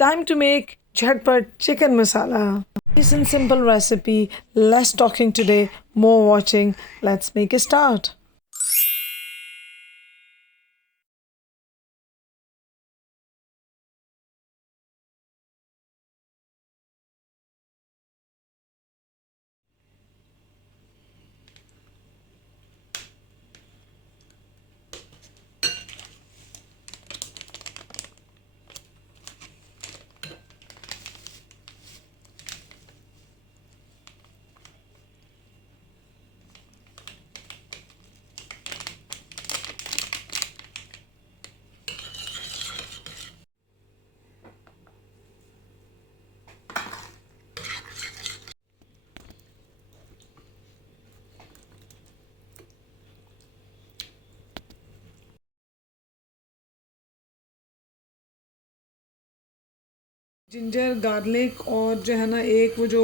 Time to make Jhut Put Chicken masala. Nice and simple recipe. Less talking today, more watching. Let's make a start. Ginger garlic और जो है ना एक वो जो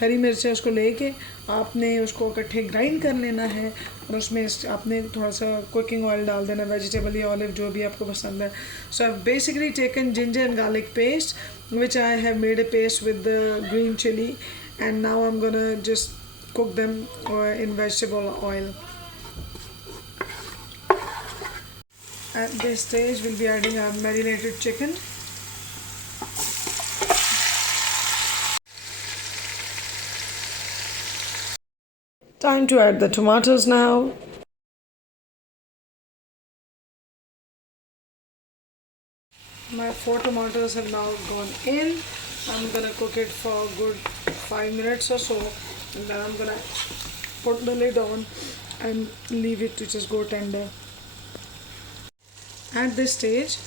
हरी मिर्च है उसको लेके आपने उसको इकट्ठे ग्राइंड कर लेना है और उसमें आपने थोड़ा सा कुकिंग ऑयल डाल देना, वेजिटेबल या ऑलिव जो भी आपको पसंद है. So I have basically taken ginger and garlic paste which I have made a paste with the green chilli and now I am gonna just cook them in vegetable oil. At this stage we'll be adding our marinated chicken. Time to add the tomatoes now. My 4 tomatoes have now gone in. I'm gonna cook it for a good 5 minutes or so, and then I'm gonna put the lid on and leave it to just go tender. At this stage,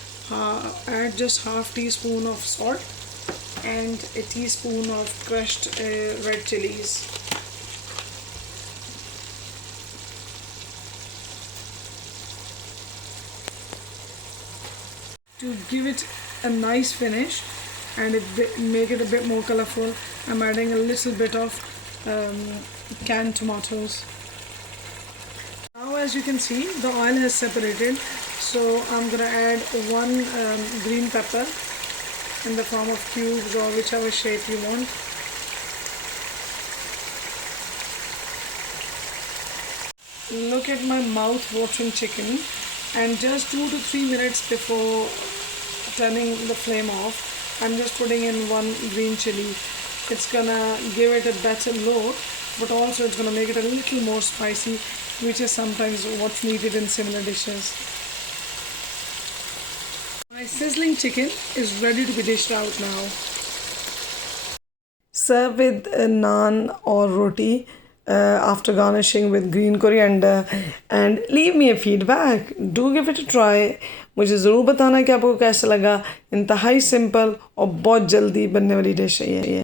add just half teaspoon of salt and a teaspoon of crushed red chilies. To give it a nice finish and make it a bit more colorful, I'm adding a little bit of canned tomatoes. Now as you can see, the oil has separated, so I'm gonna add one green pepper in the form of cubes or whichever shape you want. Look at my mouth-watering chicken, and just 2 to 3 minutes before turning the flame off, I'm just putting in one green chili. It's gonna give it a better look, but also it's gonna make it a little more spicy, which is sometimes what's needed in similar dishes. My sizzling chicken is ready to be dished out now. Serve with a naan or roti after garnishing with green coriander, and leave me a feedback. Do give it a try. मुझे ज़रूर बताना कि आपको कैसा लगा. इंतहाई simple और बहुत जल्दी बनने वाली डिश है ये.